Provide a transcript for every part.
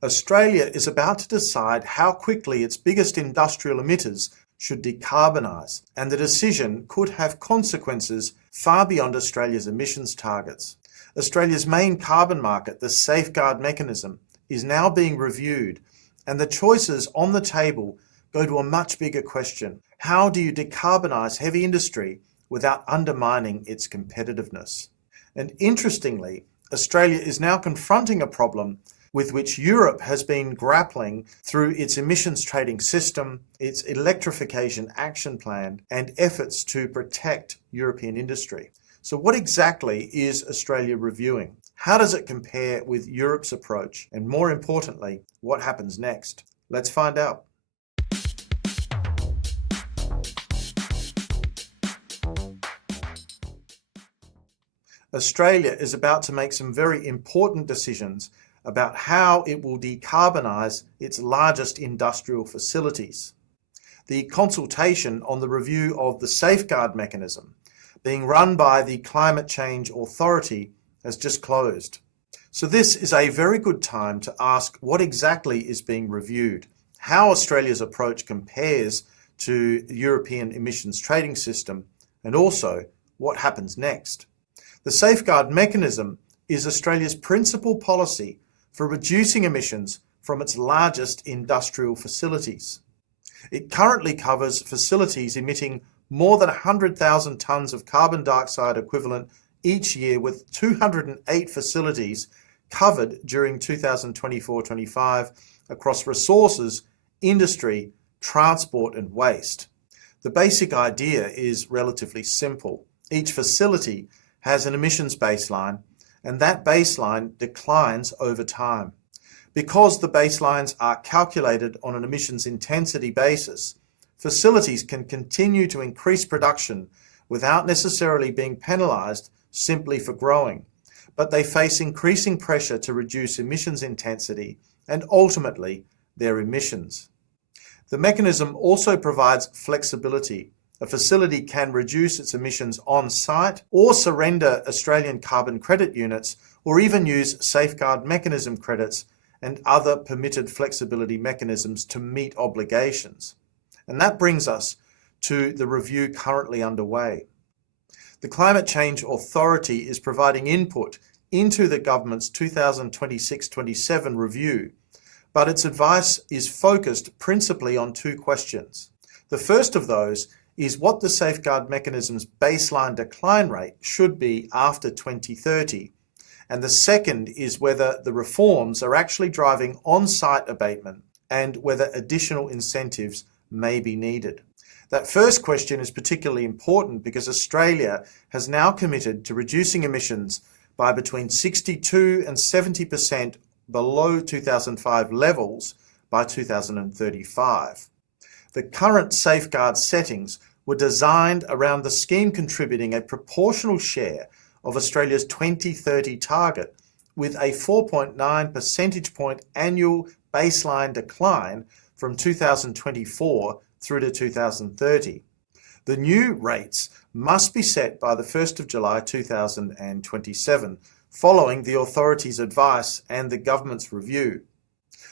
Australia is about to decide how quickly its biggest industrial emitters should decarbonise, and the decision could have consequences far beyond Australia's emissions targets. Australia's main carbon market, the safeguard mechanism, is now being reviewed, and the choices on the table go to a much bigger question. How do you decarbonise heavy industry without undermining its competitiveness? And interestingly, Australia is now confronting a problem with which Europe has been grappling through its emissions trading system, its electrification action plan, and efforts to protect European industry. So what exactly is Australia reviewing? How does it compare with Europe's approach? And more importantly, what happens next? Let's find out. Australia is about to make some very important decisions about how it will decarbonise its largest industrial facilities. The consultation on the review of the safeguard mechanism, being run by the Climate Change Authority, has just closed. So this is a very good time to ask what exactly is being reviewed, how Australia's approach compares to the European emissions trading system, and also what happens next. The safeguard mechanism is Australia's principal policy for reducing emissions from its largest industrial facilities. It currently covers facilities emitting more than 100,000 tonnes of carbon dioxide equivalent each year, with 208 facilities covered during 2024-25 across resources, industry, transport and waste. The basic idea is relatively simple. Each facility has an emissions baseline, and that baseline declines over time. Because the baselines are calculated on an emissions intensity basis, facilities can continue to increase production without necessarily being penalised simply for growing, but they face increasing pressure to reduce emissions intensity and ultimately their emissions. The mechanism also provides flexibility. A facility can reduce its emissions on site or surrender Australian carbon credit units, or even use safeguard mechanism credits and other permitted flexibility mechanisms to meet obligations. And that brings us to the review currently underway. The Climate Change Authority is providing input into the government's 2026-27 review, but its advice is focused principally on two questions. The first of those is what the safeguard mechanism's baseline decline rate should be after 2030. And the second is whether the reforms are actually driving on-site abatement and whether additional incentives may be needed. That first question is particularly important because Australia has now committed to reducing emissions by between 62 and 70% below 2005 levels by 2035. The current safeguard settings were designed around the scheme contributing a proportional share of Australia's 2030 target, with a 4.9 percentage point annual baseline decline from 2024 through to 2030. The new rates must be set by the 1st of July 2027, following the authority's advice and the government's review.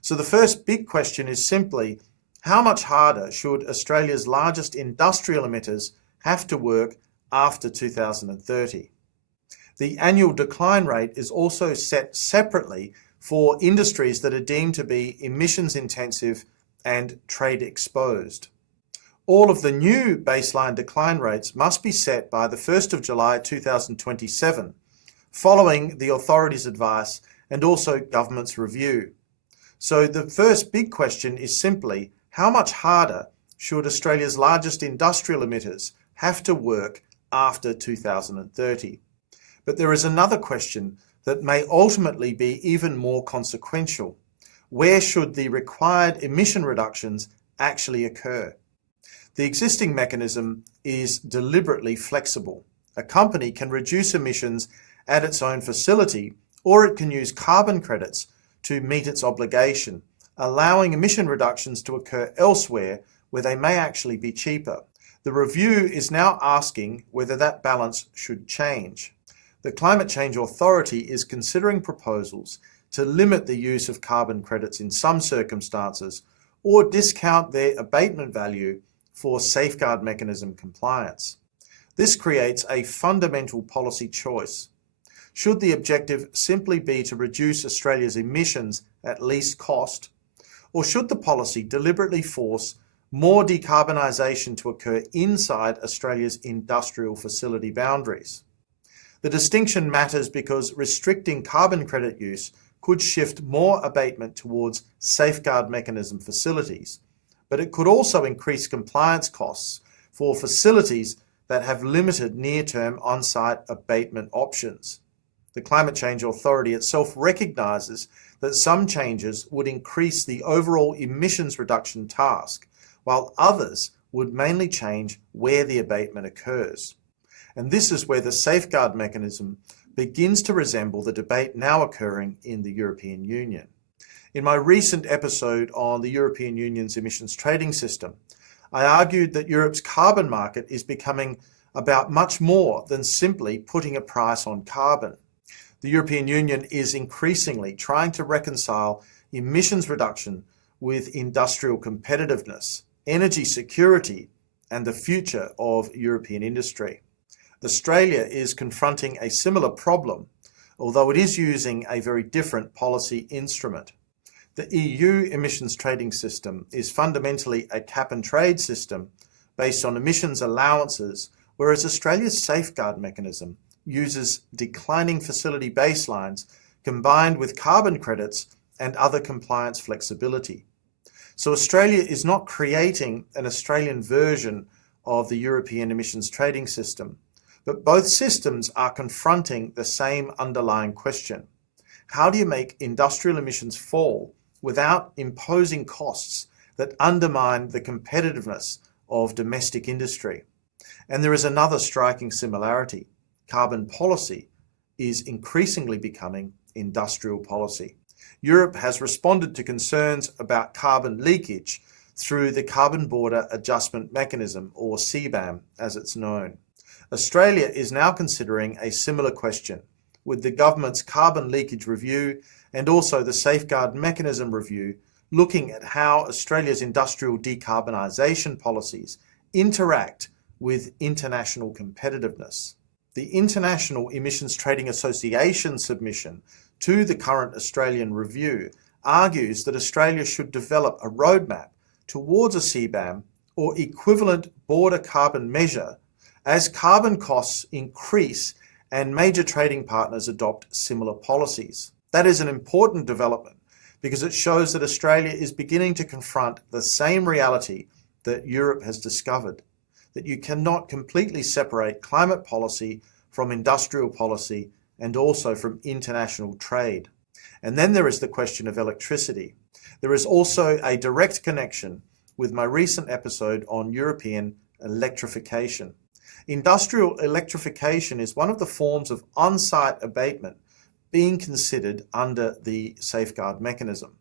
So the first big question is simply, how much harder should Australia's largest industrial emitters have to work after 2030? The annual decline rate is also set separately for industries that are deemed to be emissions intensive and trade exposed. All of the new baseline decline rates must be set by the 1st of July 2027, following the authority's advice and also government's review. So the first big question is simply, how much harder should Australia's largest industrial emitters have to work after 2030? But there is another question that may ultimately be even more consequential. Where should the required emission reductions actually occur? The existing mechanism is deliberately flexible. A company can reduce emissions at its own facility, or it can use carbon credits to meet its obligation, allowing emission reductions to occur elsewhere where they may actually be cheaper. The review is now asking whether that balance should change. The Climate Change Authority is considering proposals to limit the use of carbon credits in some circumstances or discount their abatement value for safeguard mechanism compliance. This creates a fundamental policy choice. Should the objective simply be to reduce Australia's emissions at least cost, or should the policy deliberately force more decarbonisation to occur inside Australia's industrial facility boundaries? The distinction matters because restricting carbon credit use could shift more abatement towards safeguard mechanism facilities, but it could also increase compliance costs for facilities that have limited near-term on-site abatement options. The Climate Change Authority itself recognises that some changes would increase the overall emissions reduction task, while others would mainly change where the abatement occurs. And this is where the safeguard mechanism begins to resemble the debate now occurring in the European Union. In my recent episode on the European Union's emissions trading system, I argued that Europe's carbon market is becoming about much more than simply putting a price on carbon. The European Union is increasingly trying to reconcile emissions reduction with industrial competitiveness, energy security, and the future of European industry. Australia is confronting a similar problem, although it is using a very different policy instrument. The EU emissions trading system is fundamentally a cap and trade system based on emissions allowances, whereas Australia's safeguard mechanism uses declining facility baselines combined with carbon credits and other compliance flexibility. So Australia is not creating an Australian version of the European emissions trading system, but both systems are confronting the same underlying question. How do you make industrial emissions fall without imposing costs that undermine the competitiveness of domestic industry? And there is another striking similarity. Carbon policy is increasingly becoming industrial policy. Europe has responded to concerns about carbon leakage through the Carbon Border Adjustment Mechanism, or CBAM as it's known. Australia is now considering a similar question, with the government's carbon leakage review and also the safeguard mechanism review looking at how Australia's industrial decarbonisation policies interact with international competitiveness. The International Emissions Trading Association submission to the current Australian review argues that Australia should develop a roadmap towards a CBAM or equivalent border carbon measure as carbon costs increase and major trading partners adopt similar policies. That is an important development because it shows that Australia is beginning to confront the same reality that Europe has discovered, that you cannot completely separate climate policy from industrial policy and also from international trade. And then there is the question of electricity. There is also a direct connection with my recent episode on European electrification. Industrial electrification is one of the forms of on-site abatement being considered under the safeguard mechanism.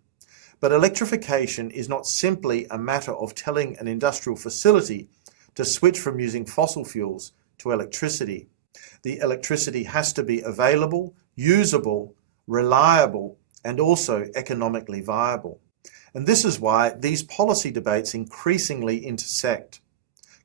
But electrification is not simply a matter of telling an industrial facility to switch from using fossil fuels to electricity. The electricity has to be available, usable, reliable, and also economically viable. And this is why these policy debates increasingly intersect.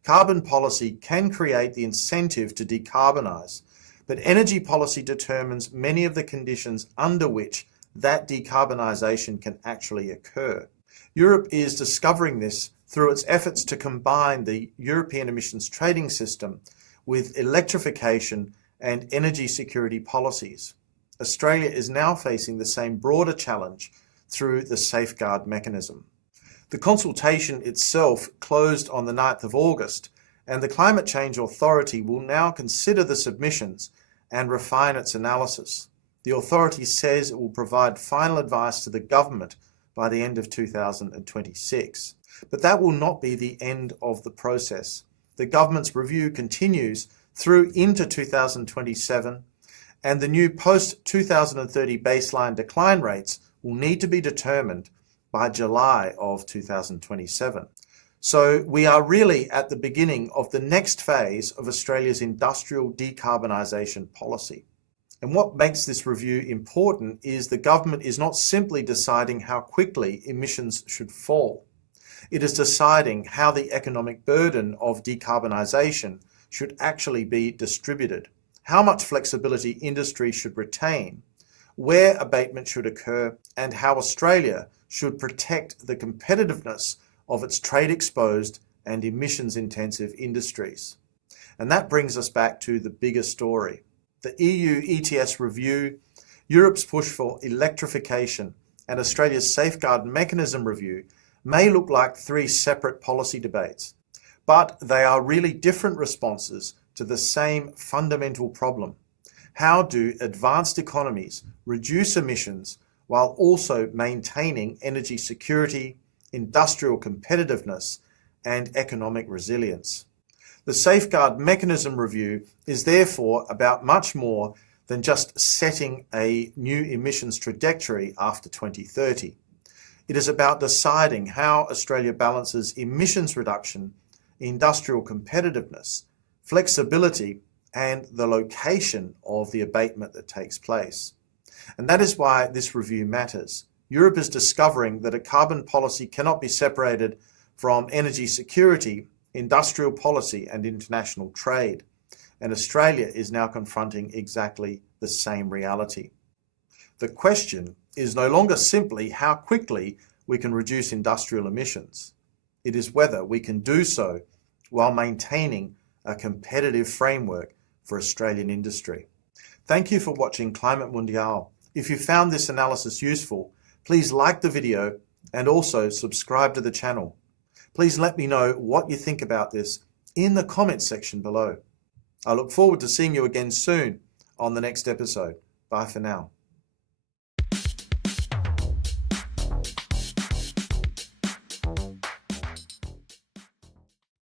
Carbon policy can create the incentive to decarbonise, but energy policy determines many of the conditions under which that decarbonisation can actually occur. Europe is discovering this through its efforts to combine the European emissions trading system with electrification and energy security policies. Australia is now facing the same broader challenge through the safeguard mechanism. The consultation itself closed on the 9th of August, and the Climate Change Authority will now consider the submissions and refine its analysis. The authority says it will provide final advice to the government by the end of 2026. But that will not be the end of the process. The government's review continues through into 2027, and the new post-2030 baseline decline rates will need to be determined by July of 2027. So we are really at the beginning of the next phase of Australia's industrial decarbonisation policy. And what makes this review important is the government is not simply deciding how quickly emissions should fall. It is deciding how the economic burden of decarbonisation should actually be distributed, how much flexibility industry should retain, where abatement should occur, and how Australia should protect the competitiveness of its trade-exposed and emissions-intensive industries. And that brings us back to the bigger story. The EU ETS review, Europe's push for electrification, and Australia's safeguard mechanism review may look like three separate policy debates, but they are really different responses to the same fundamental problem. How do advanced economies reduce emissions while also maintaining energy security, industrial competitiveness, and economic resilience? The Safeguard Mechanism Review is therefore about much more than just setting a new emissions trajectory after 2030. It is about deciding how Australia balances emissions reduction, industrial competitiveness, flexibility, and the location of the abatement that takes place. And that is why this review matters. Europe is discovering that a carbon policy cannot be separated from energy security, industrial policy, and international trade. And Australia is now confronting exactly the same reality. The question is no longer simply how quickly we can reduce industrial emissions. It is whether we can do so while maintaining a competitive framework for Australian industry. Thank you for watching Climate Mundial. If you found this analysis useful, please like the video and also subscribe to the channel. Please let me know what you think about this in the comments section below. I look forward to seeing you again soon on the next episode. Bye for now.